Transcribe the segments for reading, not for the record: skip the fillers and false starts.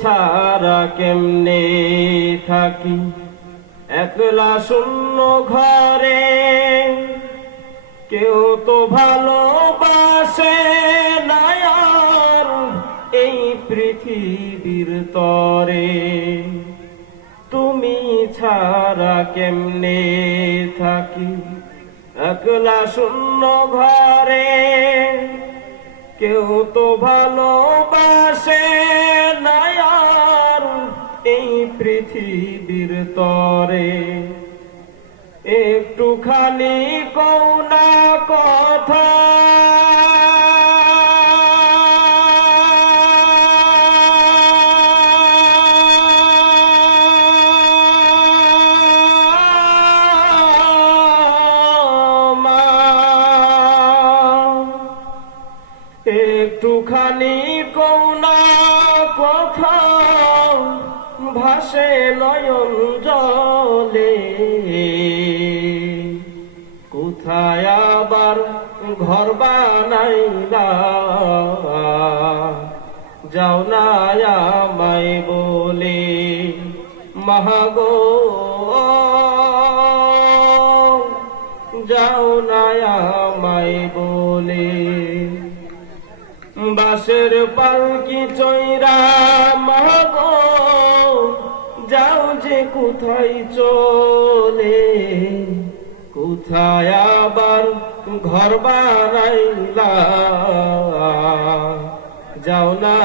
ছাড়া কেমনে থাকি একলা শূন্য ঘরে, কেউ তো ভালোবাসে না আর এই পৃথিবীর তরে। তুমি ছাড়া কেমনে থাকি একলা শূন্য ঘরে, কেউ তো ভালোবাসে না আর এই পৃথিবীর তরে। একটুখানি কওনা কথা একটুখানি কওনা কথা ভাসে নয়ন জলে। কোথায় আবার ঘর বানাইলা, যাও না আমায় বলে মাগো, যাও না আমায় বলে। বাঁশের পালকি চৈরা মাগো, যাও যে কোথায় চলে। কোথায় আবার ঘর বানাইলা, যাও না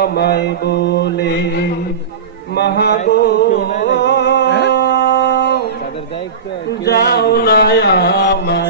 আমায় বলে মাগো, যাও না আমায়